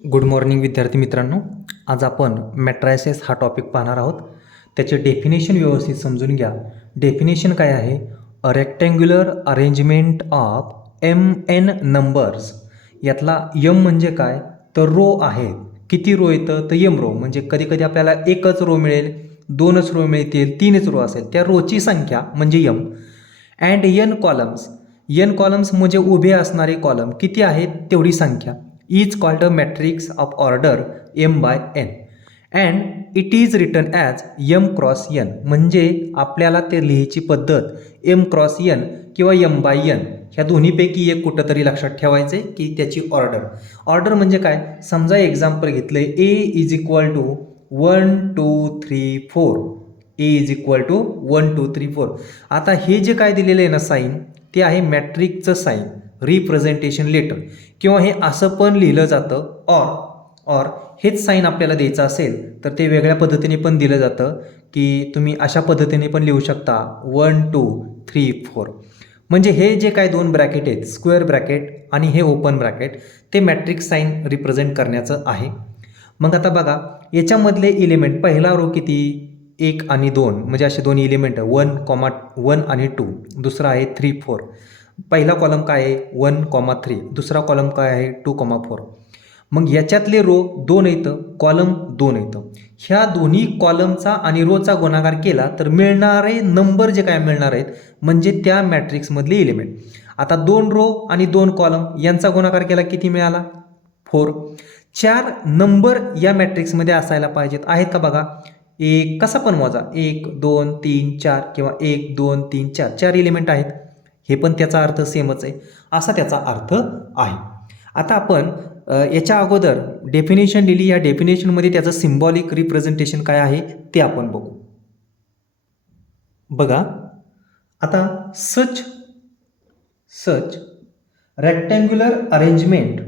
Good morning विद्यार्थी मित्रांनो. आज आपण मॅट्रायसेस हा टॉपिक पाहणार आहोत. त्याचे डेफिनेशन व्यवस्थित समजून घ्या. डेफिनेशन काय आहे? A rectangular arrangement of m n numbers. यातला यम म्हणजे काय? तर रो आहे. किती रो येतं? तर यम रो. म्हणजे कधी कधी आपल्याला एकच रो मिळेल, दोनच रो मिळतील, तीनच रो असेल, त्या रोची संख्या म्हणजे m. And n columns. N columns म्हणजे उभे असणारे कॉलम किती आहेत तेवढी संख्या. Is called a matrix of order m by n and it is written as m cross n. म्हणजे आपल्याला ते लिहायची पद्धत एम क्रॉस एन किंवा एम बाय एन ह्या दोन्हीपैकी एक कुठंतरी लक्षात ठेवायचे की त्याची ऑर्डर म्हणजे काय. समजा एक्झाम्पल घेतलं A is equal to 1 2 3 4. A is equal to 1 2 3 4. आता हे जे काय दिलेलं आहे ना साईन, ते आहे मॅट्रिकचं साईन, रिप्रेझेंटेशन लेटर. किंवा हे असं पण लिहिलं जातं ऑर हेच साईन आपल्याला द्यायचं असेल तर ते वेगळ्या पद्धतीने पण दिलं जातं की तुम्ही अशा पद्धतीने पण लिहू शकता 1 2 3 4. म्हणजे हे जे काय दोन ब्रॅकेट आहेत, स्क्वेअर ब्रॅकेट आणि हे ओपन ब्रॅकेट, ते मॅट्रिक्स साईन रिप्रेझेंट करण्याचं आहे. मग आता बघा याच्यामधले इलिमेंट, पहिला रो किती? 1 आणि 2, म्हणजे असे दोन इलिमेंट 1 आणि 2. दुसरा आहे 3 4. पहिला कॉलम काय आहे? 1 3. दुसरा कॉलम काय आहे? 2 4. मग याच्यातले रो 2 येतं, कॉलम 2 येतं. ह्या दोन्ही कॉलमचा आणि रोचा गुणाकार केला तर मिळणारे नंबर जे काय मिळणार आहेत म्हणजे त्या मॅट्रिक्समधले इलिमेंट. आता 2 रो आणि 2 कॉलम यांचा गुणाकार केला किती मिळाला? 4. 4 नंबर या मॅट्रिक्समध्ये असायला पाहिजेत. आहेत का बघा? एक कसा पण मोजा, 1 2 3 4 किंवा 1 2 3 4, 4 एलिमेंट आहेत. हे पण त्याचा अर्थ सेमच आहे, असा त्याचा अर्थ आहे. आता आपण याच्या अगोदर डेफिनेशन लिहिली. या डेफिनेशनमध्ये त्याचं सिम्बॉलिक रिप्रेझेंटेशन काय आहे ते आपण बघू. बघा आता such rectangular arrangement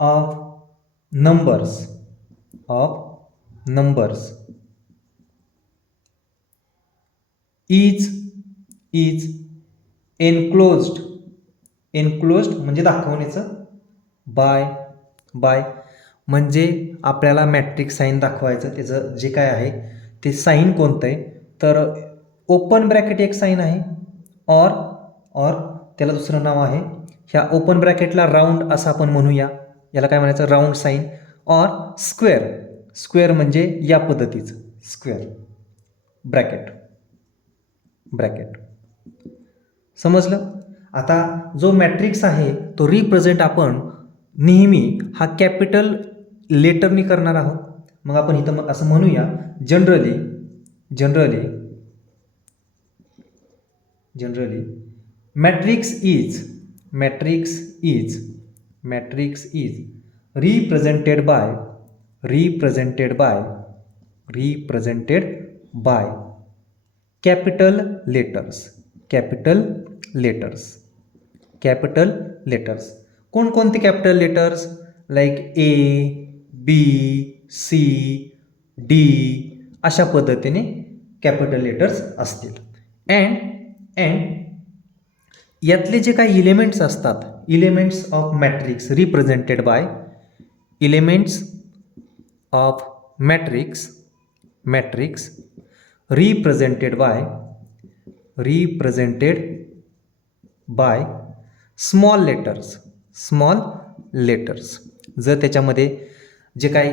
of numbers is enclosed म्हणजे दाखवण्याचं, बाय म्हणजे आपल्याला मॅट्रिक्स साईन दाखवायचं. त्याचं जे काय आहे ते साईन कोणतं आहे? तर ओपन ब्रॅकेट एक साईन आहे, और त्याला दुसरं नाव आहे. ह्या ओपन ब्रॅकेटला राऊंड असं आपण म्हणूया, याला काय म्हणायचं? Round sine. और स्क्वेअर म्हणजे या पद्धतीचं स्क्वेअर ब्रॅकेट. समजलं? आता जो मॅट्रिक्स आहे तो रिप्रेझेंट आपण नेहमी हा कॅपिटल लेटरनी करणार आहोत. मग आपण इथं मग असं म्हणूया, generally matrix is represented by capital letters. कोणकोणते capital letters? Like A B C D अशा पद्धतीने कॅपिटल लेटर्स असतील. अँड यातले जे काही इलिमेंट्स असतात, elements of matrix represented by represented by small letters. जर त्याच्यामध्ये जे काही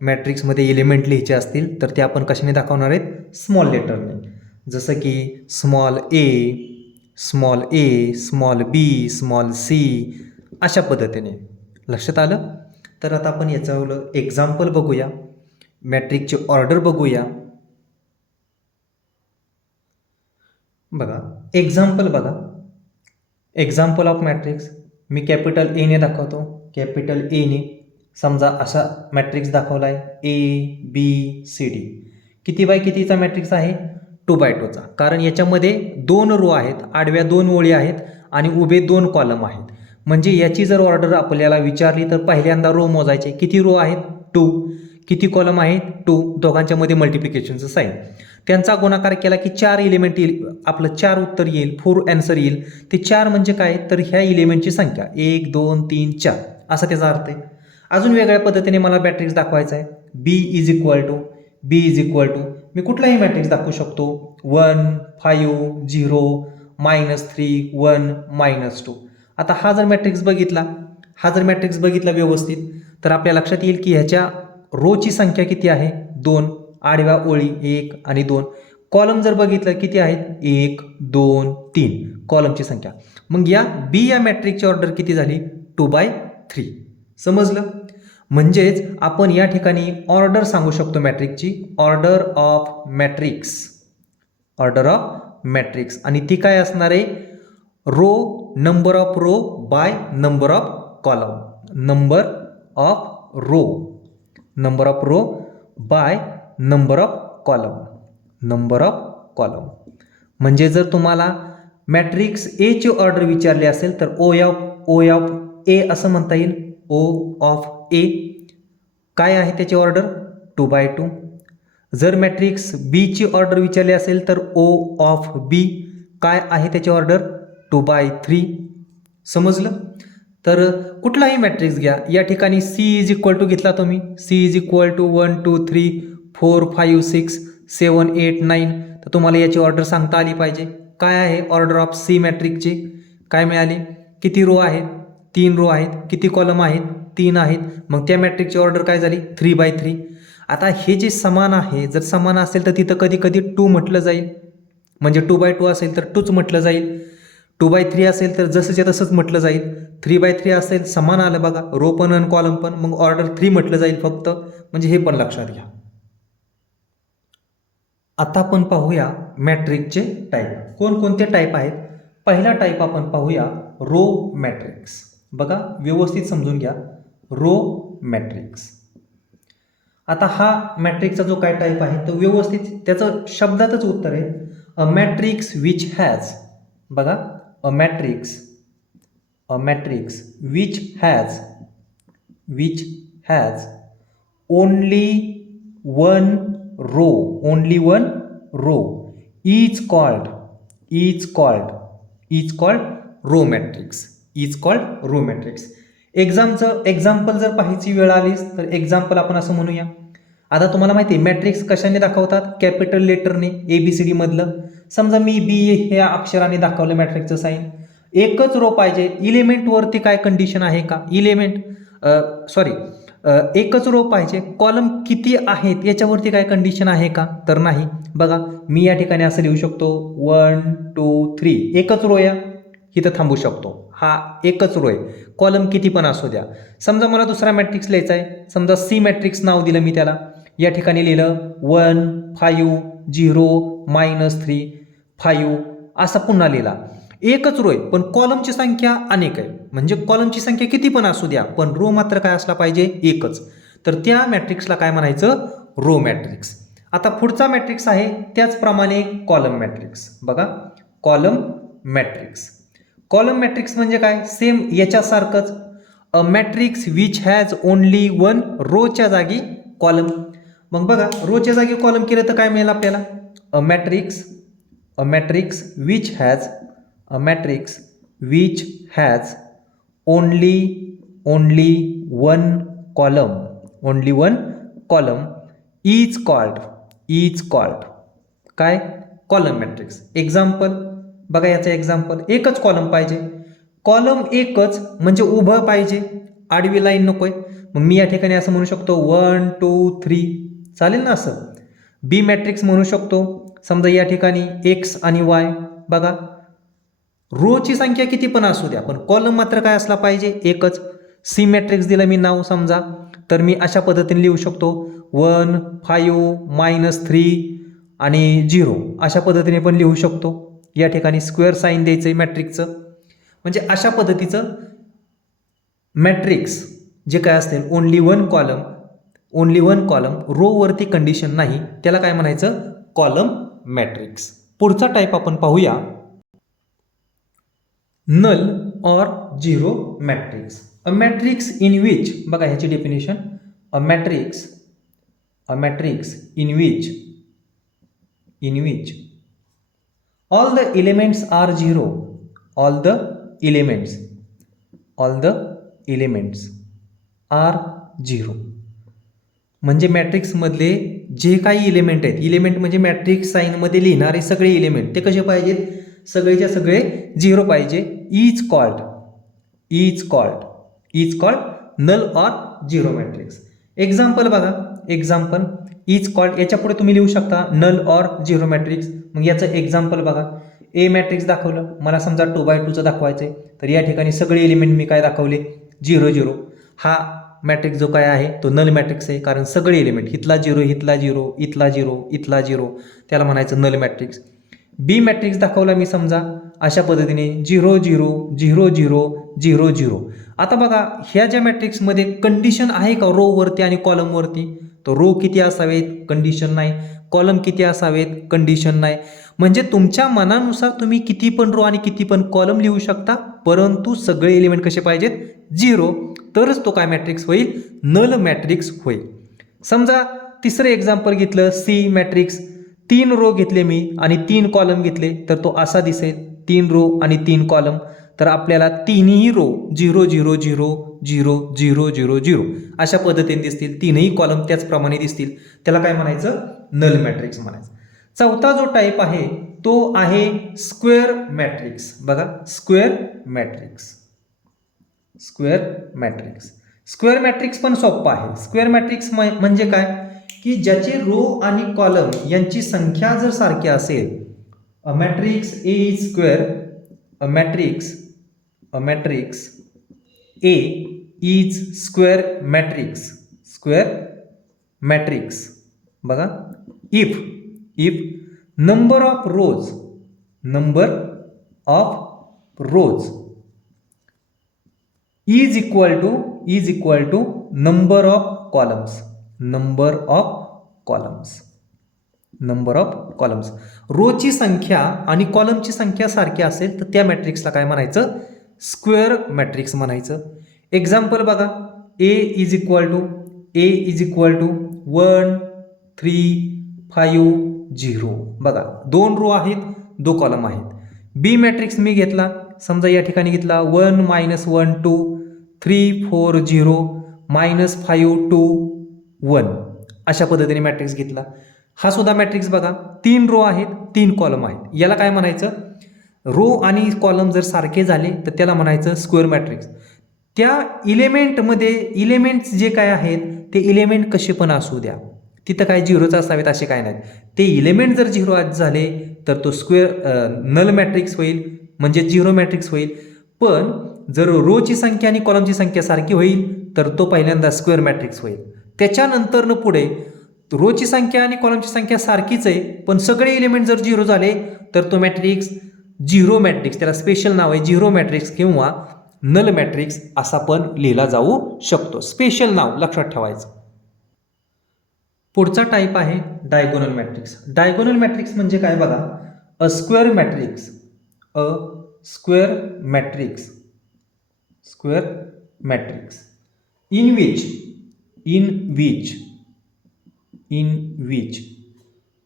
मॅट्रिक्समध्ये एलिमेंट लिहायचे असतील तर ते आपण कशाने दाखवणार आहेत? स्मॉल लेटरने. जसं की स्मॉल ए, स्मॉल बी, स्मॉल सी अशा पद्धतीने. लक्षात आलं? तर आता आपण याचं एक्झाम्पल बघूया, मॅट्रिक्सची ऑर्डर बघूया. बघा example of matrix me capital एने दाखवतो. कॅपिटल एने समजा असा मॅट्रिक्स दाखवला आहे, ए बी सी डी. किती बाय कितीचा मॅट्रिक्स आहे? 2 बाय 2चा. कारण याच्यामध्ये 2 रो आहेत, आडव्या 2 ओळी आहेत आणि उभे 2 कॉलम आहेत. म्हणजे याची जर ऑर्डर आपल्याला विचारली तर पहिल्यांदा रो मोजायचे. किती रो आहेत? 2. किती कॉलम आहेत 2, दोघांच्या मध्ये मल्टिप्लिकेशनचं साईन, त्यांचा गुणाकार केला की 4 एलिमेंट येईल, आपलं 4 उत्तर येईल, 4 आन्सर येईल. ते 4 म्हणजे काय, तर ह्या एलिमेंटची संख्या 1 2 3 4 असा त्याचा अर्थ आहे. अजून वेगळ्या पद्धतीने मला मॅट्रिक्स दाखवायचा आहे. बी इज इक्वल टू मी कुठलाही मॅट्रिक्स दाखवू शकतो, 1 5 0 -3 1 -2. आता हा जर मॅट्रिक्स बघितला व्यवस्थित, तर आपल्या लक्षात येईल की ह्याच्या रोची संख्या किती आहे, 2, आडव्या ओळी 1 आणि 2. कॉलम जर बघितलं किती आहेत, 1 2 3 कॉलमची संख्या. मग या बी या मॅट्रिक्सची ऑर्डर किती झाली, 2/3. समजलं? म्हणजेच आपण या ठिकाणी ऑर्डर सांगू शकतो मॅट्रिक्सची, ऑर्डर ऑफ मॅट्रिक्स, आणि ती काय असणार आहे, number of row by number of column, number of row by number of column. म्हणजे जर तुम्हाला मॅट्रिक्स ए ची ऑर्डर विचारली असेल तर ओ ऑफ ए असं म्हणता येईल. ओ ऑफ ए काय आहे त्याची ऑर्डर, 2/2. जर मॅट्रिक्स बी ची ऑर्डर विचारली असेल तर ओ ऑफ बी काय आहे त्याची ऑर्डर, 2/3. समजलं? तर कुठलाही मॅट्रिक्स घ्या, या ठिकाणी सी इज इक्वल टू घेतला तुम्ही, सी इज इक्वल टू 1 2 3 4 5 6 7 8 9, तर तुम्हाला याची ऑर्डर सांगता आली पाहिजे. काय आहे ऑर्डर ऑफ सी मॅट्रिक्सची, काय मिळाली, किती रो आहेत, 3 रो आहेत, किती कॉलम आहेत, 3 आहेत. मग त्या मॅट्रिक्सची ऑर्डर काय झाली, 3/3. आता हे जे समान आहे, जर समान असेल तर तिथं कधी कधी 2 म्हटलं जाईल, म्हणजे 2/2 असेल तर 2च म्हटलं जाईल, 2/3 असेल तर जसंच्या तसंच म्हटलं जाईल, 3/3 असेल समान आलं बघा, रो पण आणि कॉलम पण, मग ऑर्डर 3 म्हटलं जाईल फक्त. म्हणजे हे पण लक्षात घ्या. आता आपण पाहूया मॅट्रिक्सचे टाईप, कोणकोणते टाईप आहेत. पहिला टाईप आपण पाहूया रो मॅट्रिक्स. बघा व्यवस्थित समजून घ्या, रो मॅट्रिक्स. आता हा मॅट्रिक्सचा जो काय टाईप आहे तो व्यवस्थित त्याचं शब्दातच उत्तर आहे, अ मॅट्रिक्स विच हॅज, बघा a matrix which has only one row is called row matrix. Example जर पाहायची वेळ आलीच तर एक्झाम्पल आपण असं म्हणूया. आता तुम्हाला माहिती आहे मॅट्रिक्स कशाने दाखवतात, कॅपिटल लेटरने, ABCD मधलं. समजा मी बी ह्या अक्षराने दाखवलं मॅट्रिक्सचं साईन, एकच रो पाहिजे, इलेमेंट वरती काय कंडिशन आहे का, एकच रो पाहिजे, कॉलम किती आहेत याच्यावरती काय कंडिशन आहे का, तर नाही. बघा मी या ठिकाणी असं लिहू शकतो 1 2 3, एकच रो या, इथं थांबू शकतो, हा एकच रो आहे, कॉलम किती पण असू द्या. समजा मला दुसरा मॅट्रिक्स लिहायचा आहे, समजा सी मॅट्रिक्स नाव दिलं मी त्याला, या ठिकाणी लिहिलं 1 5 0 -3 5 असा पुन्हा लिहिला, एकच रो आहे पण कॉलमची संख्या अनेक आहे, म्हणजे कॉलमची संख्या किती पण असू द्या पण रो मात्र काय असला पाहिजे, एकच. तर त्या मॅट्रिक्सला काय म्हणायचं, रो मॅट्रिक्स. आता पुढचा मॅट्रिक्स आहे त्याचप्रमाणे कॉलम मॅट्रिक्स. बघा कॉलम मॅट्रिक्स म्हणजे काय, सेम याच्यासारखंच, a matrix which has only one रोच्या जागी कॉलम. मग बघा रोच्या जागी कॉलम केलं तर काय मिळेल आपल्याला, a matrix which has only one column is called काय, कॉलम मॅट्रिक्स. एक्झाम्पल बघा, याचं एक्झाम्पल, एकच कॉलम पाहिजे, कॉलम एकच म्हणजे उभं पाहिजे, आडवी लाईन नकोय. मग मी या ठिकाणी असं म्हणू शकतो 1 2 3, चालेल ना असं. बी मॅट्रिक्स म्हणू शकतो, समजा या ठिकाणी एक्स आणि वाय, बघा रोची संख्या किती पण असू द्या पण कॉलम मात्र काय असला पाहिजे, एकच. सी मॅट्रिक्स दिलं मी नाव समजा, तर मी अशा पद्धतीने लिहू शकतो 1 5 -3 आणि 0 अशा पद्धतीने पण लिहू शकतो. या ठिकाणी स्क्वेअर साईन द्यायचं आहे मॅट्रिक्सचं. म्हणजे अशा पद्धतीचं मॅट्रिक्स जे काय असते, ओनली वन कॉलम, रो वरती कंडिशन नाही, त्याला काय म्हणायचं, कॉलम मॅट्रिक्स. पुढचा टाईप आपण पाहूया null or zero matrix. A matrix in which, बघा ह्याची definition, a matrix a matrix in which all the elements are zero, all the elements are zero. म्हणजे मॅट्रिक्समधले जे काही इलेमेंट आहेत, इलेमेंट म्हणजे मॅट्रिक्स साईनमध्ये लिहिणारे सगळे इलेमेंट ते कसे पाहिजेत, सगळेच्या सगळे झिरो पाहिजे. Is called null or zero matrix. Example बघा, एक्झाम्पल इज कॉल्ड याच्या पुढे तुम्ही लिहू शकता नल ऑर झिरो मॅट्रिक्स. मग याचं एक्झाम्पल बघा, ए मॅट्रिक्स दाखवलं, मला समजा 2x2चं दाखवायचं आहे, तर या ठिकाणी सगळे एलिमेंट मी काय दाखवले, 0 0. हा मॅट्रिक्स जो काय आहे तो नल मॅट्रिक्स आहे, कारण सगळे एलिमेंट इथला 0 इथला 0 इथला 0 इथला 0, त्याला म्हणायचं नल मॅट्रिक्स. बी मॅट्रिक्स दाखवला मी समजा अशा पद्धतीने 0 0 0 0 0 0. आता बघा ह्या ज्या मॅट्रिक्समध्ये कंडिशन आहे का रो वरती आणि कॉलम वरती, तो रो किती असावेत कंडिशन नाही, कॉलम किती असावेत कंडिशन नाही. म्हणजे तुमच्या मनानुसार तुम्ही किती पण रो आणि किती पण कॉलम लिहू शकता, परंतु सगळे एलिमेंट कसे पाहिजेत 0, तरच तो काय मॅट्रिक्स होईल, नल मॅट्रिक्स होईल. समजा तिसरं एक्झाम्पल घेतलं, सी मॅट्रिक्स, 3 रो घेतले मी आणि 3 कॉलम घेतले, तर तो असा दिसेल, 3 रो आणि 3 कॉलम. तर आपल्याला तिन्ही रो 0 0 0 0 0 0 0 अशा पद्धतीने दिसतील, तीनही कॉलम त्याचप्रमाणे दिसतील, त्याला काय म्हणायचं, नल मॅट्रिक्स म्हणायचं. चौथा जो टाईप आहे तो आहे स्क्वेअर मॅट्रिक्स. बघा स्क्वेअर मॅट्रिक्स स्क्वेअर मॅट्रिक्स पण सोपं आहे. स्क्वेअर मॅट्रिक्स म्हणजे काय की ज्याचे रो आणि कॉलम यांची संख्या जर सारखी असेल, a matrix A is square, a matrix A is square matrix. बघा if number of rows is equal to number of columns. रोची संख्या आणि कॉलमची संख्या सारखी असेल तर त्या मॅट्रिक्सला काय म्हणायचं, स्क्वेअर मॅट्रिक्स म्हणायचं. एक्झाम्पल बघा, ए इज इक्वल टू 1 3 5 0. बघा 2 रो आहेत, 2 कॉलम आहेत. बी मॅट्रिक्स मी घेतला, समजा या ठिकाणी घेतला 1 -1 2 3 4 0 -5 2 1 अशा पद्धतीने मॅट्रिक्स घेतला. हा सुद्धा मॅट्रिक्स बघा 3 रो आहेत, 3 कॉलम आहेत. याला काय म्हणायचं, रो आणि कॉलम जर सारखे झाले तर त्याला म्हणायचं स्क्वेअर मॅट्रिक्स. त्या इलेमेंटमध्ये इलेमेंट्स जे काय आहेत ते इलेमेंट कसे पण असू द्या, तिथं काय झिरोच असावेत असे काय नाहीत. ते इलेमेंट जर झिरो झाले तर तो स्क्वेअर नल मॅट्रिक्स होईल, म्हणजे झिरो मॅट्रिक्स होईल. पण जर रोची संख्या आणि कॉलमची संख्या सारखी होईल तर तो पहिल्यांदा स्क्वेअर मॅट्रिक्स होईल. त्याच्यानंतरनं पुढे रोची संख्या आणि कॉलमची संख्या सारखीच आहे, पण सगळे एलिमेंट जर झिरो झाले तर तो मॅट्रिक्स झिरो मॅट्रिक्स, त्याला स्पेशल नाव आहे झिरो मॅट्रिक्स किंवा नल मॅट्रिक्स असा पण लिहिला जाऊ शकतो. स्पेशल नाव लक्षात ठेवायचं. पुढचा टाईप आहे डायगोनल मॅट्रिक्स. डायगोनल मॅट्रिक्स म्हणजे काय बघा, a square matrix in which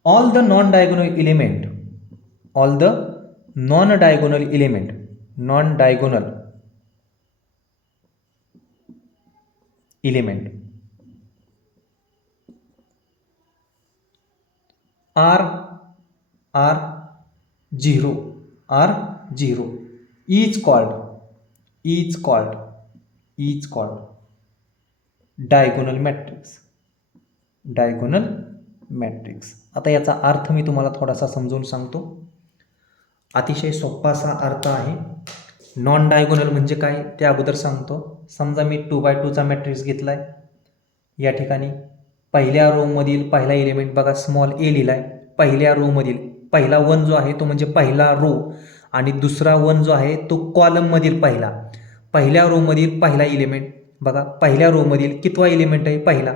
all the non-diagonal element are 0 is called diagonal matrix. आता याचा अर्थ मी तुम्हाला थोडासा समजून सांगतो. अतिशय सोपा असा अर्थ आहे. नॉन डायगोनल म्हणजे काय ते अगोदर सांगतो. समजा मी 2x2चा मॅट्रिक्स घेतलाय, या ठिकाणी पहिल्या रो मधील पहिला एलिमेंट बघा स्मॉल ए लिहिलाय. पहिल्या रो मधील पहिला 1 जो आहे तो म्हणजे पहिला रो, आणि दुसरा 1 जो आहे तो कॉलम मधील पहिल्या रो मधील पहिला एलिमेंट. बघा पहिल्या रो मधील कितवा एलिमेंट आहे, पहिला.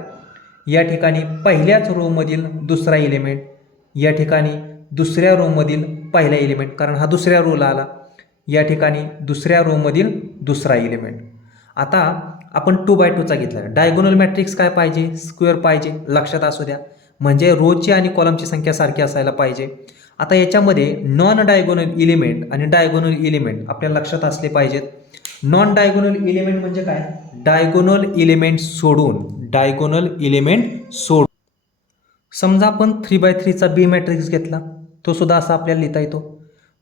या ठिकाणी पहिल्याच रो मधील दुसरा एलिमेंट, या ठिकाणी दुसऱ्या रो मधील पहिला एलिमेंट, कारण हा दुसऱ्या रोला आला. या ठिकाणी दुसऱ्या रो मधील दुसरा एलिमेंट. आता आपण 2x2चा घेतला, डायगोनल मॅट्रिक्स काय पाहिजे, स्क्वेअर पाहिजे, लक्षात असू द्या, म्हणजे रोची आणि कॉलमची संख्या सारखी असायला पाहिजे. आता याच्यामध्ये नॉन डायगोनल इलिमेंट आणि डायगोनल इलिमेंट आपल्याला लक्षात असले पाहिजेत. नॉन डायगोनल इलिमेंट म्हणजे काय, डायगोनल इलिमेंट सोडून समजा आपण 3x3चा बी मॅट्रिक्स घेतला, तो सुद्धा असा आपल्याला लिहिता येतो.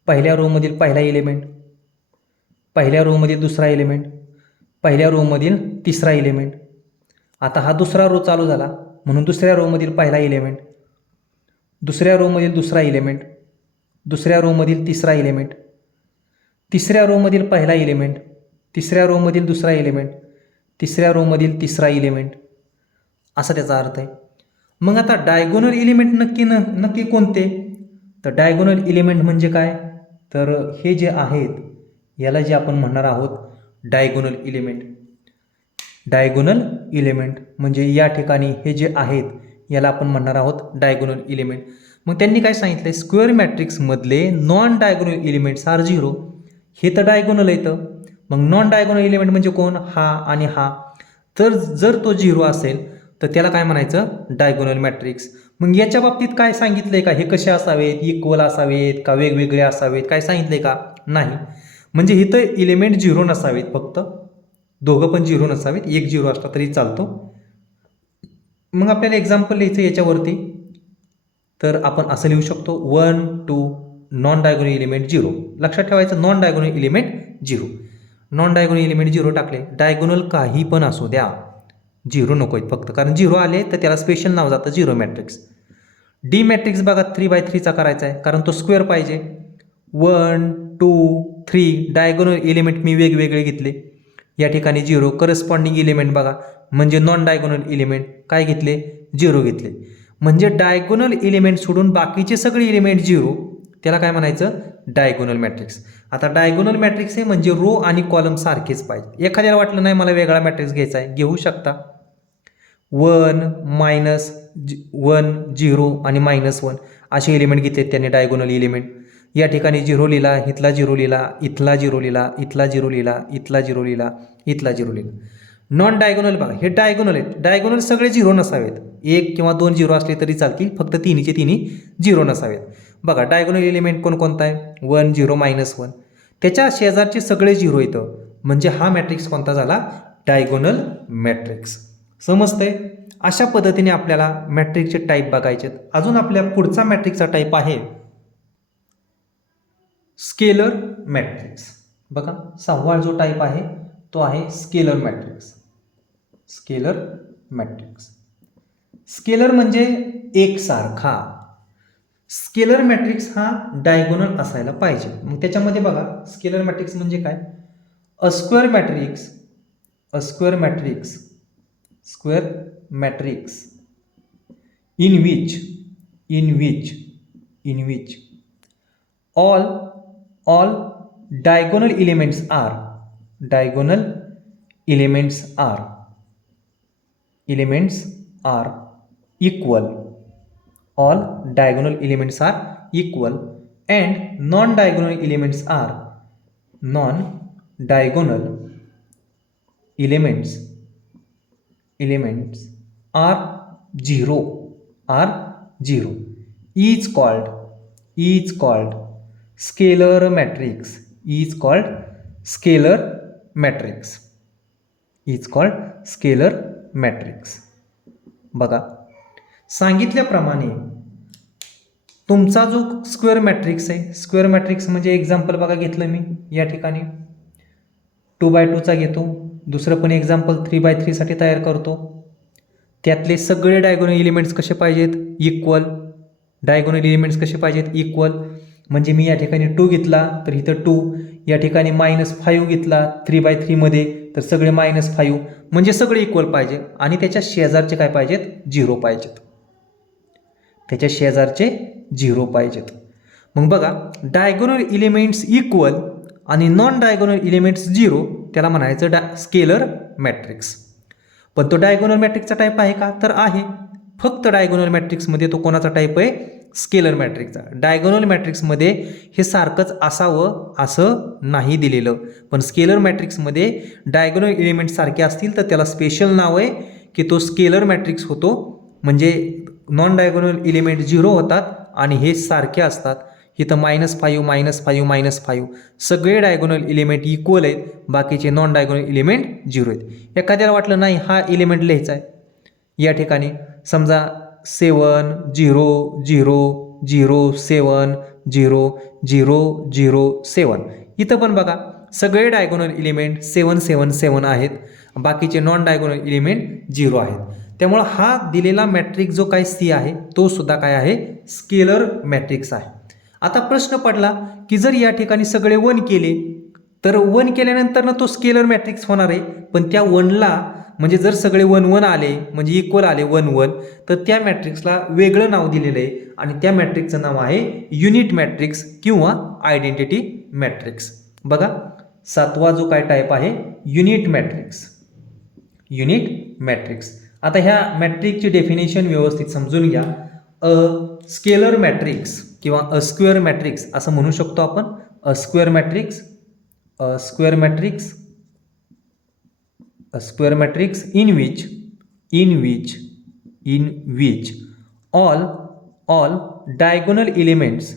पहिल्या रोमधील पहिला एलिमेंट, पहिल्या रोमधील दुसरा एलिमेंट, पहिल्या रोमधील तिसरा एलिमेंट. आता हा दुसरा रो चालू झाला म्हणून दुसऱ्या रोमधील पहिला एलिमेंट, दुसऱ्या रोमधील दुसरा एलिमेंट, दुसऱ्या रोमधील तिसरा एलिमेंट, तिसऱ्या रोमधील पहिला एलिमेंट, तिसऱ्या रोमधील दुसरा एलिमेंट, तिसऱ्या रोमधील तिसरा एलिमेंट, असा त्याचा अर्थ आहे. मग आता डायगोनल एलिमेंट नक्की कोणते, तर डायगोनल एलिमेंट म्हणजे काय, तर हे जे आहेत याला जे आपण म्हणणार आहोत डायगोनल एलिमेंट. डायगोनल एलिमेंट म्हणजे या ठिकाणी हे जे आहेत याला आपण म्हणणार आहोत डायगोनल एलिमेंट. मग त्यांनी काय सांगितलं, स्क्वेअर मॅट्रिक्समधले non diagonal elements are zero. हे तर डायगोनल येतं, मग नॉन डायगोनल एलिमेंट म्हणजे कोण, हा आणि हा. तर जर तो झिरो असेल तर त्याला काय म्हणायचं, डायगोनल मॅट्रिक्स. मग याच्या बाबतीत काय सांगितलंय का, हे कसे असावेत, इक्वल असावेत का वेगवेगळे असावेत, काय सांगितलंय का, नाही. म्हणजे इथं एलिमेंट झिरो नसावेत, फक्त दोघं पण झिरो नसावेत, एक झिरो असला तरी चालतो. मग आपल्याला एक्झाम्पल लिहायचं याच्यावरती, तर आपण असं लिहू शकतो 1 2 नॉन डायगोनल एलिमेंट झिरो. लक्षात ठेवायचं, non diagonal element zero. Non diagonal element zero टाकले, डायगोनल काही पण असू द्या, झिरो नको आहेत फक्त, कारण झिरो आले तर त्याला स्पेशल नाव जातं झिरो मॅट्रिक्स. डी मॅट्रिक्स बघा 3x3चा करायचा आहे, कारण तो स्क्वेअर पाहिजे. 1 2 3 डायगोनल एलिमेंट मी वेगवेगळे घेतले, या ठिकाणी झिरो. करस्पॉन्डिंग एलिमेंट बघा, म्हणजे नॉन डायगोनल एलिमेंट काय घेतले, झिरो घेतले. म्हणजे डायगोनल एलिमेंट सोडून बाकीचे सगळे एलिमेंट झिरो, त्याला काय म्हणायचं, डायगोनल मॅट्रिक्स. आता डायगोनल मॅट्रिक्स आहे म्हणजे रो आणि कॉलम सारखेच पाहिजे. एखाद्याला वाटलं नाही मला वेगळा मॅट्रिक्स घ्यायचा आहे, घेऊ शकता. 1 -1 0 आणि -1 असे एलिमेंट घेतले त्यांनी डायगोनल एलिमेंट. या ठिकाणी झिरो लिहिला, इथला झिरो लिहिला, इथला झिरो लिहिला, इथला झिरो लिहिला, इथला झिरो लिहिला, इथला झिरो लिहिला. नॉन डायगोनल बघा, हे डायगोनल आहेत, डायगोनल सगळे झिरो नसावेत, एक किंवा दोन झिरो असले तरी चालतील, फक्त तिन्हीचे तिन्ही झिरो नसावेत. बघा डायगोनल एलिमेंट कोणता आहे, 1 0 -1, त्याच्या शेजारचे सगळे झिरो येतं, म्हणजे हा मॅट्रिक्स कोणता झाला, डायगोनल मॅट्रिक्स. समजतंय. अशा पद्धतीने आपल्याला मॅट्रिक्सचे टाईप बघायचे. अजून आपल्या पुढचा मॅट्रिक्सचा टाईप आहे स्केलर मॅट्रिक्स. बघा 6वा जो टाईप आहे तो आहे scalar matrix. Scalar matrix, scalar म्हणजे एकसारखा. स्केलर मॅट्रिक्स हा डायगोनल असायला पाहिजे. मग त्याच्यामध्ये बघा स्केलर मॅट्रिक्स म्हणजे काय, a square matrix, a square matrix, square matrix in which all diagonal elements are equal, all diagonal elements are equal and non-diagonal elements are zero, is called scalar matrix, is called scalar matrix. बघा सांगितल्याप्रमाणे तुमचा जो square matrix आहे, square matrix म्हणजे example बघा घेतलं मी या ठिकाणी 2x2चा घेतो, दुसरं पण एक्झाम्पल 3x3 साठी तयार करतो. त्यातले सगळे डायगोनल एलिमेंट्स कसे पाहिजेत, इक्वल. डायगोनल एलिमेंट्स कसे पाहिजेत, इक्वल. म्हणजे मी या ठिकाणी 2 घेतला तर इथं 2, या ठिकाणी -5 घेतला 3x3 मध्ये तर सगळे -5, म्हणजे सगळे इक्वल पाहिजे. आणि त्याच्या शेजारचे काय पाहिजेत, झिरो पाहिजेत, त्याच्या शेजारचे झिरो पाहिजेत. मग बघा डायगोनल एलिमेंट्स इक्वल आणि नॉन डायगोनल एलिमेंट्स झिरो, त्याला म्हणायचं स्केलर मॅट्रिक्स. पण तो डायगोनल मॅट्रिक्सचा टाईप आहे का, तर आहे. फक्त डायगोनल मॅट्रिक्समध्ये तो कोणाचा टाईप आहे, स्केलर मॅट्रिक्सचा. डायगोनल मॅट्रिक्समध्ये हे सारखंच असावं असं नाही दिलेलं, पण स्केलर मॅट्रिक्समध्ये डायगोनल एलिमेंट सारखे असतील तर त्याला स्पेशल नाव आहे की तो स्केलर मॅट्रिक्स होतो. म्हणजे नॉन डायगोनल एलिमेंट 0 होतात आणि हे सारखे असतात. इथं -5 -5 -5 सगळे डायगोनल एलिमेंट इक्वल आहेत, बाकीचे नॉन डायगोनल एलिमेंट 0 आहेत. एखाद्याला वाटलं नाही हा एलिमेंट लिहायचा आहे, या ठिकाणी समजा 7 0 0 0 7 0 0 0 7. इथं पण बघा सगळे डायगोनल एलिमेंट 7 7 7 आहेत, बाकीचे नॉन डायगोनल एलिमेंट 0 आहेत. त्यामुळं हा दिलेला मॅट्रिक्स जो काही सी आहे तो सुद्धा काय आहे, स्केलर मॅट्रिक्स आहे. आता प्रश्न पडला की जर या ठिकाणी सगळे 1 केले तर 1 केल्यानंतर ना तो स्केलर मॅट्रिक्स होणार आहे, पण त्या 1ला म्हणजे जर सगळे 1 1 आले म्हणजे इक्वल आले 1 1 तर त्या मॅट्रिक्सला वेगळं नाव दिलेलं आहे आणि त्या मॅट्रिक्सचं नाव आहे युनिट मॅट्रिक्स किंवा आयडेंटिटी मॅट्रिक्स. बघा 7वा जो काय टाईप आहे युनिट मॅट्रिक्स. Unit matrix. आता ह्या मॅट्रिक्सची डेफिनेशन व्यवस्थित समजून घ्या. अ स्केलर मॅट्रिक्स किंवा अ स्क्वेअर मॅट्रिक्स असं म्हणू शकतो आपण. अ square matrix, a square matrix, a square matrix in which all diagonal elements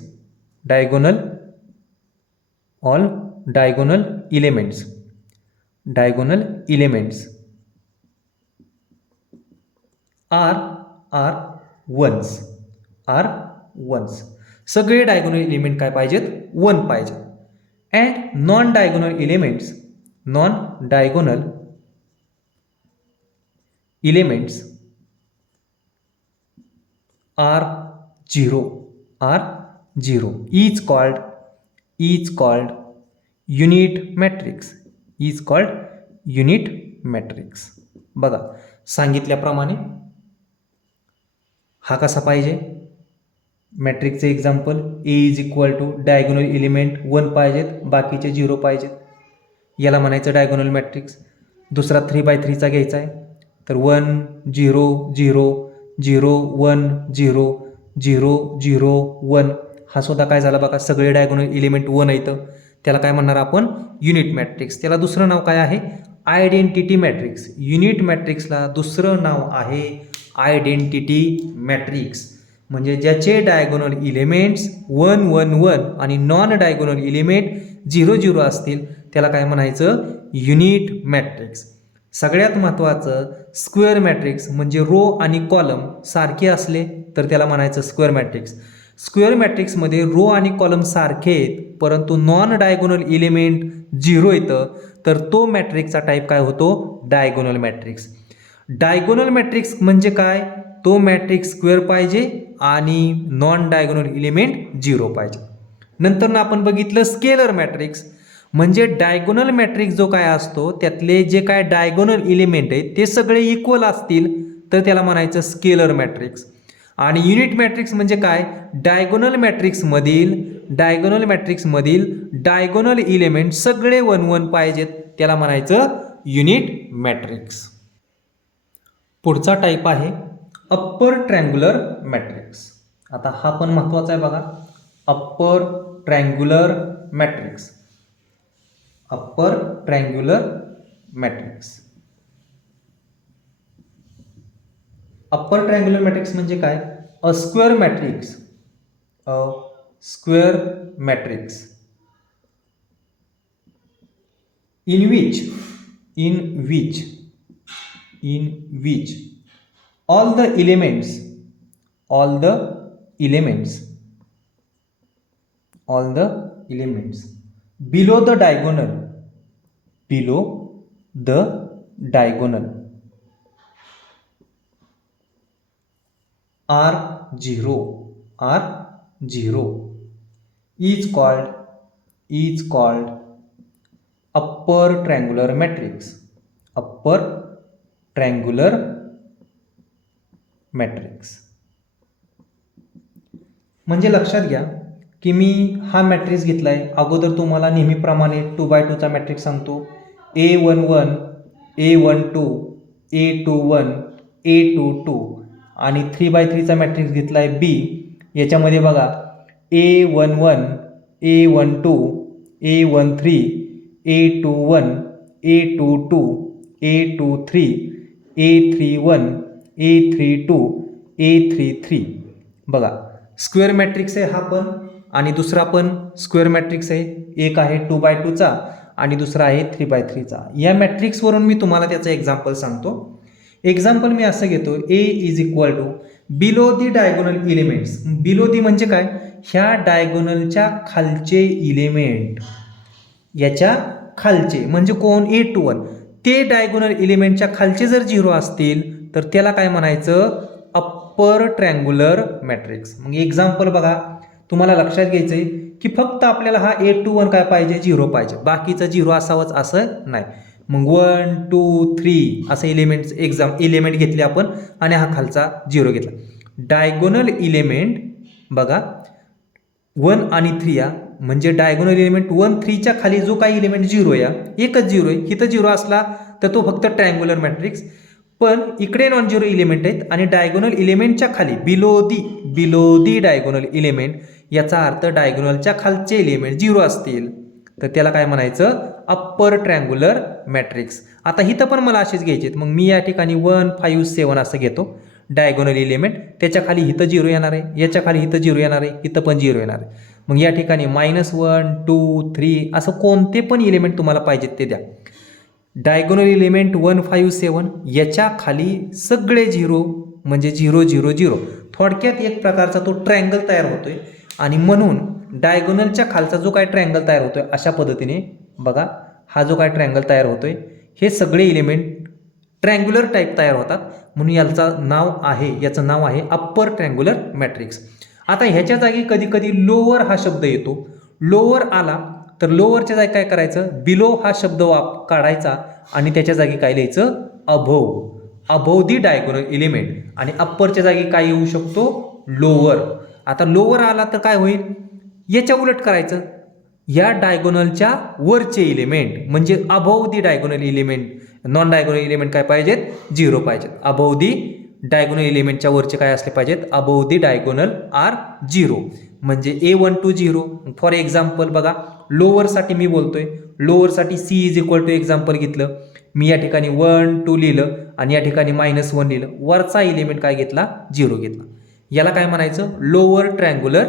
are ones. सगळे डायगोनल एलिमेंट काय पाहिजेत, 1 पाहिजेत. And non diagonal elements are 0 is called unit matrix. बघा सांगितल्याप्रमाणे हा कसा पाहिजे मॅट्रिक्सचे example. A is equal to diagonal element 1 पाहिजेत, बाकीचे 0 पाहिजेत, याला म्हणायचं डायगोनल मॅट्रिक्स. दुसरा 3x3 चा घ्यायचा आहे तर 1 0 0 0 1 0 0 0 1 हा सुद्धा काय झाला बघा, सगळे डायगोनल एलिमेंट 1 आहेत, त्याला काय म्हणणार आपण युनिट मॅट्रिक्स. त्याला दुसरं नाव काय आहे, आयडेंटिटी मॅट्रिक्स. युनिट मॅट्रिक्सला दुसरं नाव आहे आयडेंटिटी मॅट्रिक्स. म्हणजे ज्याचे डायगोनल एलिमेंट्स 1 1 1 आणि नॉन डायगोनल एलिमेंट 0 0 असतील त्याला काय म्हणायचं, युनिट मॅट्रिक्स. सगळ्यात महत्त्वाचं स्क्वेअर मॅट्रिक्स म्हणजे रो आणि कॉलम सारखे असले तर त्याला म्हणायचं स्क्वेअर मॅट्रिक्स. स्क्वेअर मॅट्रिक्समध्ये रो आणि कॉलम सारखे आहेत परंतु नॉन डायगोनल एलिमेंट 0 येतं तर तो मॅट्रिक्सचा टाईप काय होतो, डायगोनल मॅट्रिक्स. डायगोनल मॅट्रिक्स म्हणजे काय, तो मॅट्रिक्स स्क्वेअर पाहिजे आणि नॉन डायगोनल एलिमेंट 0 पाहिजे. नंतर आपण बघितलं स्केलर मॅट्रिक्स म्हणजे डायगोनल मॅट्रिक्स जो काय असतो त्यातले जे काय डायगोनल एलिमेंट आहेत ते सगळे इक्वल असतील तर त्याला म्हणायचं स्केलर मॅट्रिक्स. आणि युनिट मॅट्रिक्स म्हणजे काय, डायगोनल मॅट्रिक्समधील डायगोनल एलिमेंट सगळे 1 1 पाहिजेत, त्याला म्हणायचं युनिट मॅट्रिक्स. पुढचा टाईप आहे अप्पर ट्रँग्युलर मॅट्रिक्स. आता हा पण महत्त्वाचा आहे बघा, upper triangular matrix. Upper triangular matrix. Upper triangular matrix म्हणजे काय, a square matrix in which all the elements below the diagonal are 0 is called upper triangular matrix. म्हणजे लक्षात घ्या की मी हा मॅट्रिक्स घेतलाय, अगोदर तुम्हाला नेहमीप्रमाणे 2x2 चा मॅट्रिक्स सांगतो. A11 A12 A21 A22 आणि 3x3 चा मॅट्रिक्स घेतलाय B याच्यामध्ये बघा A11, A12, A13, A21, A22, A23, A31, A32, A33. बघा स्क्वेअर मॅट्रिक्स आहे हा पण, आणि दुसरा पण स्क्वेअर मॅट्रिक्स आहे. एक आहे 2x2चा आणि दुसरा आहे 3x3चा. या मॅट्रिक्सवरून मी तुम्हाला त्याचं एक्झाम्पल सांगतो. एक्झाम्पल मी असं घेतो, A is equal to below the diagonal elements. Below the म्हणजे काय, ह्या डायगोनलच्या खालचे इलिमेंट, याच्या खालचे म्हणजे कोण, A21. ते डायगोनल इलिमेंटच्या खालचे जर 0 असतील तर त्याला काय म्हणायचं, अप्पर ट्रँग्युलर मॅट्रिक्स. मग एक्झाम्पल बघा, तुम्हाला लक्षात घ्यायचं आहे की फक्त आपल्याला हा A21 काय पाहिजे, 0 पाहिजे, बाकीचं 0 असावंच असं नाही. मग 1, 2, 3 असे इलिमेंट घेतले आपण आणि हा खालचा 0 घेतला. डायगोनल इलिमेंट बघा 1 आणि 3 या, म्हणजे डायगोनल इलिमेंट 1, 3च्या खाली जो काही इलिमेंट 0 या, एकच 0 आहे, इथं 0 असला तर तो फक्त ट्रँग्युलर मॅट्रिक्स. पण इकडे नॉन झिरो इलिमेंट आहेत आणि डायगोनल इलिमेंटच्या खाली बिलो दी डायगोनल इलिमेंट, याचा अर्थ डायगोनलच्या खालचे इलिमेंट 0 असतील तर त्याला काय म्हणायचं, अप्पर ट्रँग्युलर मॅट्रिक्स. आता इथं पण मला असेच घ्यायचे, मग मी या ठिकाणी 1, 5, 7 असं घेतो डायगोनल इलिमेंट. त्याच्या खाली इथं 0 येणार आहे, याच्या खाली इथं 0 येणार आहे, इथं पण 0 येणार आहे. मग या ठिकाणी -1, 2, 3 असं कोणते पण इलिमेंट तुम्हाला पाहिजेत ते द्या. डायगोनल इलिमेंट 1, 5, 7 याच्या खाली सगळे 0 म्हणजे 0, 0, 0. थोडक्यात एक प्रकारचा तो ट्रँगल तयार होतोय. आणि म्हणून डायगोनलच्या खालचा जो काय ट्रँगल तयार होतोय अशा पद्धतीने बघा, हा जो काय ट्रँगल तयार होतोय हे सगळे इलिमेंट ट्रँग्युलर टाईप तयार होतात, म्हणून याचं नाव आहे अप्पर ट्रँग्युलर मॅट्रिक्स. आता ह्याच्या जागी कधी कधी लोअर हा शब्द येतो. लोअर आला तर लोअरच्या जागी काय करायचं, बिलो हा शब्द काढायचा आणि त्याच्या जागी काय लिहायचं, अभोव दी डायगोनल इलिमेंट. आणि अप्परच्या जागी काय येऊ शकतो, लोअर. आता लोअर आला तर काय होईल, याच्या उलट करायचं, या डायगोनलच्या वरचे इलिमेंट म्हणजे above the diagonal element. Non diagonal element काय पाहिजेत, 0 पाहिजेत. अभोव दी डायगोनल इलिमेंटच्या वरचे काय असले पाहिजेत, अभोव दी डायगोनल आर 0. म्हणजे A12 0. फॉर एक्झाम्पल बघा, लोअरसाठी मी बोलतोय, लोअरसाठी C is equal to example घेतलं मी, या ठिकाणी 1, 2 लिहिलं आणि या ठिकाणी -1 लिहिलं. वरचा इलिमेंट काय घेतला, 0 घेतला. याला काय म्हणायचं, lower triangular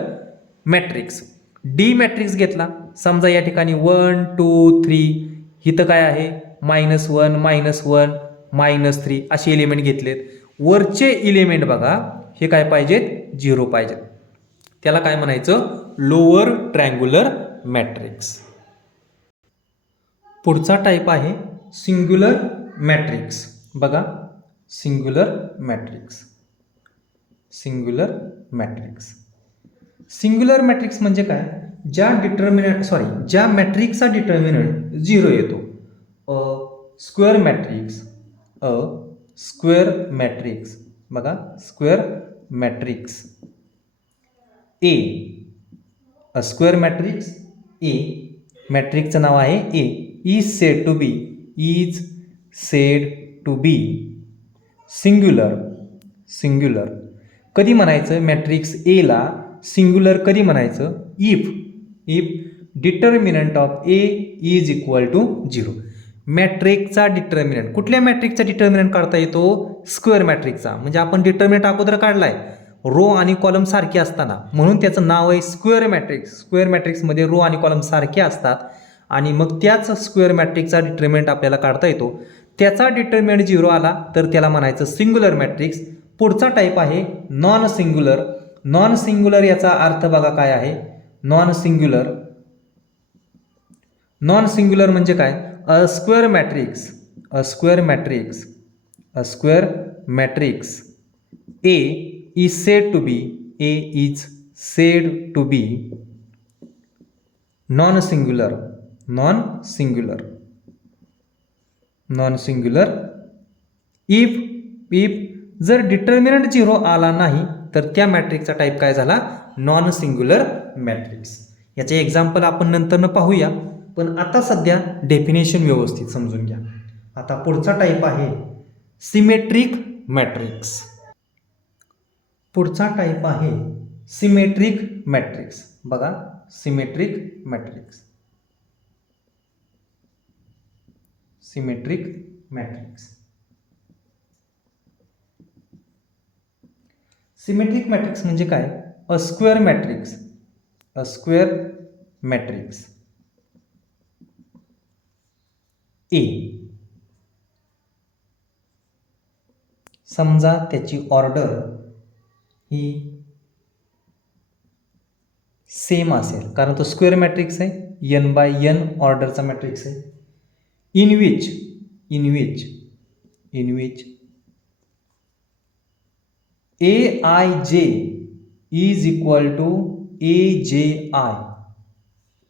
matrix. D matrix घेतला, समजा या ठिकाणी 1, 2, 3 इथं काय आहे, -1, -1, -3 असे इलिमेंट घेतलेत. वरचे इलिमेंट बघा हे काय पाहिजेत, 0 पाहिजेत. त्याला काय म्हणायचं, लोअर ट्रँग्युलर मॅट्रिक्स. पुढचा टाईप आहे सिंग्युलर मॅट्रिक्स. बघा सिंग्युलर मॅट्रिक्स. सिंग्युलर मॅट्रिक्स म्हणजे काय, ज्या मॅट्रिक्सचा डिटर्मिनंट 0 येतो. स्क्वेअर मॅट्रिक्स बघा, square matrix A, square matrix A, मॅट्रिक्सचं नाव आहे A, is said to be singular. कधी म्हणायचं मॅट्रिक्स A ला सिंग्युलर कधी म्हणायचं, if determinant of A is equal to 0. मॅट्रिक्सचा डिटर्मिनंट, कुठल्या मॅट्रिक्सचा डिटर्मिनंट काढता येतो, स्क्वेअर मॅट्रिक्सचा. म्हणजे आपण डिटर्मिनंट अगोदर काढलाय रो आणि कॉलम सारखे असताना, म्हणून त्याचं नाव आहे स्क्वेअर मॅट्रिक्स. स्क्वेअर मॅट्रिक्समध्ये रो आणि कॉलम सारखे असतात आणि मग त्याच स्क्वेअर मॅट्रिक्सचा डिटर्मिनंट आपल्याला काढता येतो. त्याचा डिटर्मिनंट 0 आला तर त्याला म्हणायचं सिंग्युलर मॅट्रिक्स. पुढचा टाईप आहे नॉन सिंग्युलर. याचा अर्थ बघा काय आहे, नॉन सिंग्युलर म्हणजे काय, a square matrix A is said to be non-singular if जर डिटर्मिनंट 0 आला नाही तर त्या मॅट्रिक्सचा टाईप काय झाला, नॉन सिंग्युलर मॅट्रिक्स. याचे एक्झाम्पल आपण नंतर पाहूया, पण आता सध्या डेफिनेशन व्यवस्थित समजून घ्या. आता पुढचा टाईप आहे सिमेट्रिक मॅट्रिक्स. Symmetric matrix. बघा, symmetric matrix. Symmetric matrix. Symmetric matrix म्हणजे काय? A square matrix. A square matrix A, समजा त्याची ऑर्डर ही सेम असेल, कारण तो स्क्वेअर मॅट्रिक्स आहे, n बाय n ऑर्डरचा मॅट्रिक्स आहे. In which aij is equal to aji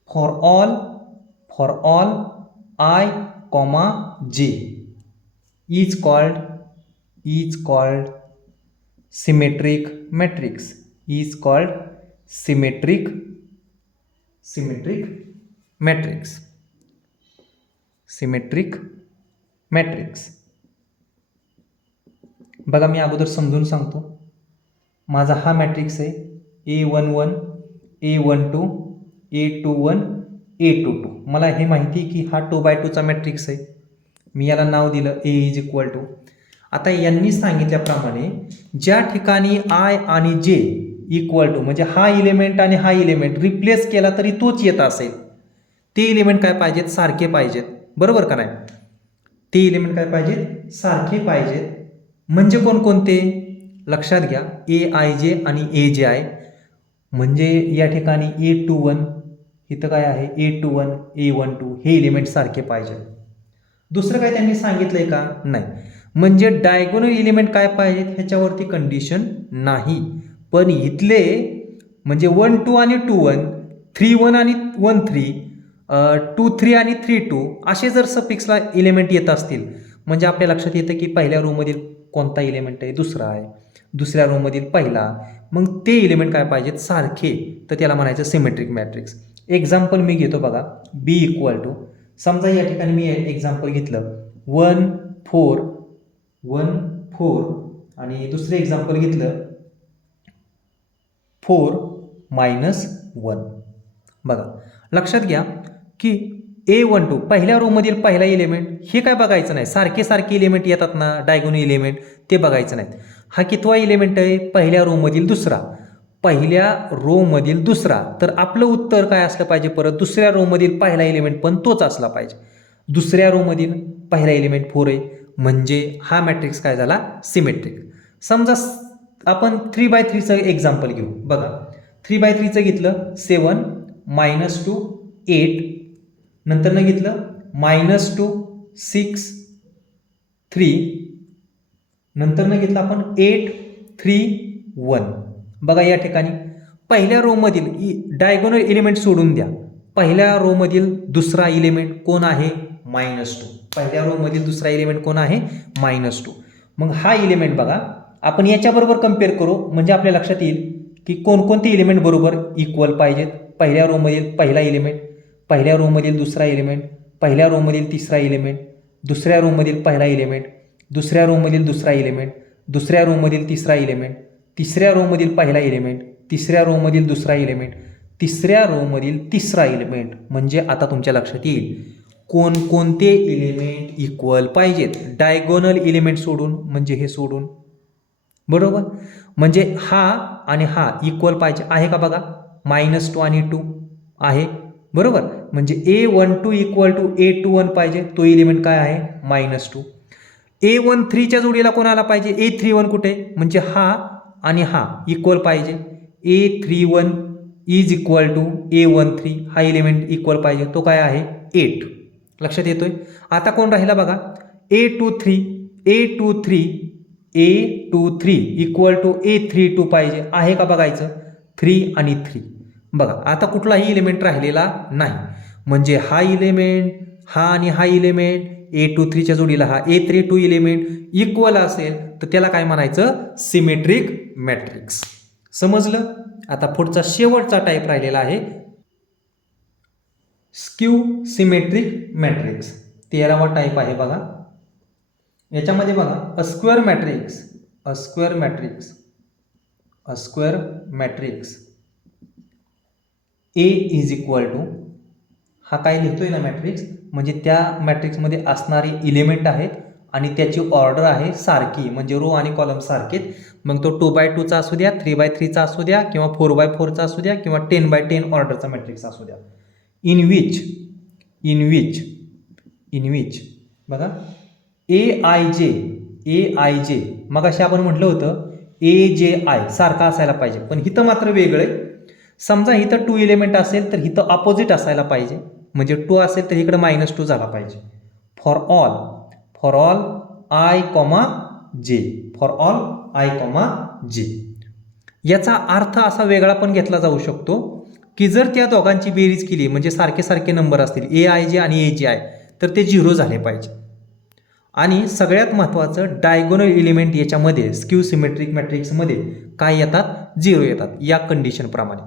for all I comma j is called symmetric matrix. Is called symmetric matrix. Symmetric matrix. बघा, मी अगोदर समजून सांगतो. माझा हा मॅट्रिक्स आहे A11 A12 A21 A22. मला हे माहिती आहे की हा 2x2 चा मॅट्रिक्स आहे. मी याला नाव दिलं A इज इक्वल टू. आता यांनी सांगितल्याप्रमाणे ज्या ठिकाणी I आणि J इक्वल टू म्हणजे हा इलेमेंट आणि हा इलेमेंट रिप्लेस केला तरी तोच येत असेल, ते इलेमेंट काय पाहिजेत? सारखे पाहिजेत. बरोबर का नाही? ते इलेमेंट काय पाहिजेत? सारखे पाहिजेत. म्हणजे कोणकोणते? लक्षात घ्या, AIJ आणि AJI. म्हणजे या ठिकाणी A21 इथं काय आहे? A21 A12 हे इलिमेंट सारखे पाहिजे. दुसरं काय त्यांनी सांगितलंय का? नाही. म्हणजे डायगोनल इलिमेंट काय पाहिजेत ह्याच्यावरती कंडिशन नाही. पण इथले म्हणजे 1 2 आणि 2 1 3 1 आणि 1 3 2 3 आणि 3 2 असे जर सफिक्सला इलिमेंट येत असतील म्हणजे आपल्या लक्षात येतं की पहिल्या रो मधील कोणता इलिमेंट आहे? दुसरा आहे. दुसऱ्या रो मधील पहिला. मग ते इलिमेंट काय पाहिजेत? सारखे. तर त्याला म्हणायचं सिमेट्रिक मॅट्रिक्स. एक्झाम्पल मी घेतो बघा. बी इक्वल टू, समजा या ठिकाणी मी एक्झाम्पल घेतलं 1 4 1 4 आणि दुसरे एक्झाम्पल घेतलं 4 -1. बघा, लक्षात घ्या की A12 पहिल्या रो मधील पहिला इलिमेंट हे काय बघायचं नाही. सारखे सारखे इलिमेंट येतात ना डायगोनल इलिमेंट, ते बघायचं नाहीत. हा कितवा इलिमेंट आहे? पहिल्या रो मधील दुसरा. पहिल्या रो मधील दुसरा. तर आपलं उत्तर काय असलं पाहिजे? परत दुसऱ्या रो मधील पहिला इलिमेंट पण तोच असला पाहिजे. दुसऱ्या रो मधील पहिला इलिमेंट 4 आहे म्हणजे हा मॅट्रिक्स काय झाला? सिमेट्रिक. समजा आपण 3x3 चं एक्झाम्पल घेऊ. बघा, 3x3 चं घेतलं 7 -2 8. नंतर न घेतलं -2 6 3. नंतर न घेतलं आपण 8 3 1. बघा, या ठिकाणी पहिल्या रो मधील डायगोनल इलिमेंट सोडून द्या. पहिल्या रो मधील दुसरा इलिमेंट कोण आहे? -2. पहिल्या रो मधील दुसरा इलिमेंट कोण आहे? -2. मग हा इलिमेंट बघा आपण याच्याबरोबर कम्पेअर करू म्हणजे आपल्या लक्षात येईल की कोणकोणते इलिमेंट बरोबर इक्वल पाहिजेत. पहिल्या रो मधील पहिला इलिमेंट, पहिल्या रो मधील दुसरा इलिमेंट, पहिल्या रो मधील तिसरा इलिमेंट, दुसऱ्या रो मधील पहिला इलिमेंट, दुसऱ्या रो मधील दुसरा इलिमेंट, दुसऱ्या रो मधील तिसरा इलिमेंट, तिसऱ्या रो मधील पहिला इलिमेंट, तिसऱ्या रो मधील दुसरा इलिमेंट, तिसऱ्या रो मधील तिसरा इलिमेंट. म्हणजे आता तुमच्या लक्षात येईल कोणकोणते इलिमेंट इक्वल पाहिजेत. डायगोनल इलिमेंट सोडून म्हणजे हे सोडून. बरोबर? म्हणजे हा आणि हा इक्वल पाहिजे आहे का? बघा, -2 आणि 2 आहे. बरोबर? म्हणजे A12 इक्वल टू A21 पाहिजे. तो इलिमेंट काय आहे? -2. A13 च्या जोडीला कोणाला पाहिजे? A31 कुठे? म्हणजे हा आणि हा इक्वल पाहिजे. A31 is equal to A13 हा इलिमेंट इक्वल पाहिजे. तो काय आहे? 8. लक्षात येतोय? आता कोण राहिला बघा? A23 इक्वल टू A32 पाहिजे. आहे का बघायचं? 3 आणि 3. बघा, आता कुठलाही इलिमेंट राहिलेला नाही. म्हणजे हा इलिमेंट, हा आणि हा इलिमेंट, A23 च्या जोडीला हा A32 इलिमेंट इक्वल असेल तर त्याला काय म्हणायचं? Symmetric matrix. समजलं? आता पुढचा शेवटचा टाईप राहिलेला आहे स्क्यू सिमेट्रिक मॅट्रिक्स. 13वा टाईप आहे बघा. याच्यामध्ये बघा, a square matrix a square matrix A is equal to, हा काय लिहितोय ना मॅट्रिक्स, म्हणजे त्या मॅट्रिक्समध्ये असणारे इलिमेंट आहेत आणि त्याची ऑर्डर आहे सारखी, म्हणजे रो आणि कॉलम सारखेच. मग तो 2x2चा असू द्या, 3x3चा असू द्या, किंवा 4x4चा असू द्या, किंवा 10x10 ऑर्डरचा मॅट्रिक्स असू द्या. इन विच बघा ए आय जे मग असे आपण म्हटलं होतं AJI सारखा असायला पाहिजे, पण इथं मात्र वेगळं आहे. समजा इथं 2 एलिमेंट असेल तर इथं अपोजिट असायला पाहिजे, म्हणजे 2 असेल तर इकडे -2 झाला पाहिजे. For all I, J, for all I, J. याचा अर्थ असा वेगळा पण घेतला जाऊ शकतो की जर त्या दोघांची बेरीज केली, म्हणजे सारखे सारखे नंबर असतील AIJ आणि AJI, तर ते 0 झाले पाहिजे. आणि सगळ्यात महत्त्वाचं डायगोनल एलिमेंट याच्यामध्ये स्क्यू सिमेट्रिक मॅट्रिक्समध्ये काय येतात, 0 येतात या कंडिशनप्रमाणे.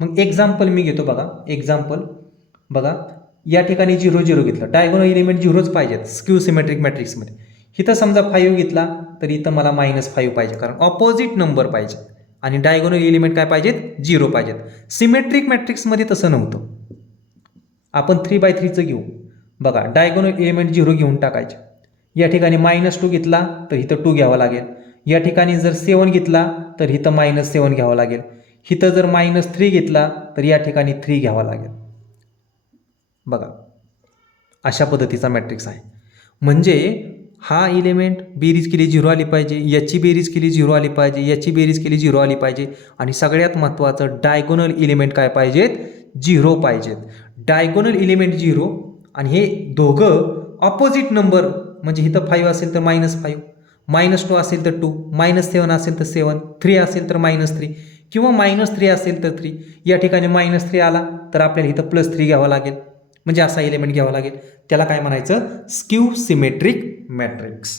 मग एक्झाम्पल मी घेतो बघा. बघा या ठिकाणी 0 0 घेतलं, डायगोनल एलिमेंट 0च पाहिजेत स्क्यू सिमेट्रिक मॅट्रिक्समध्ये. इथं समजा 5 घेतला तर इथं मला -5 पाहिजे, कारण ऑपोजिट नंबर पाहिजे आणि डायगोनल एलिमेंट काय पाहिजेत, 0 पाहिजेत. सिमेट्रिक मॅट्रिक्समध्ये तसं नव्हतं. आपण 3x3चं घेऊ बघा, डायगोनल एलिमेंट 0 घेऊन टाकायचे. या ठिकाणी -2 घेतला तर इथं 2 घ्यावा लागेल. या ठिकाणी जर 7 घेतला तर इथं -7 घ्यावा लागेल. इथं जर -3 घेतला तर या ठिकाणी 3 घ्यावा लागेल. बघा अशा पद्धतीचा मॅट्रिक्स आहे. म्हणजे हा एलिमेंट बेरीज केली 0 आली पाहिजे, याची बेरीज केली 0 आली पाहिजे, याची बेरीज केली 0 आली पाहिजे, आणि सगळ्यात महत्त्वाचं डायगोनल एलिमेंट काय पाहिजेत, 0 पाहिजेत. डायगोनल एलिमेंट 0 आणि हे दोघं ऑपोजिट नंबर, म्हणजे इथं 5 असेल तर -5, -2 असेल तर 2, -7 असेल तर 7, 3 असेल तर -3, किंवा -3 असेल तर 3. या ठिकाणी -3 आला तर आपल्याला इथं +3 घ्यावा लागेल, म्हणजे असा एलिमेंट घ्यावा लागेल. त्याला काय म्हणायचं, स्क्यू सिमेट्रिक मॅट्रिक्स.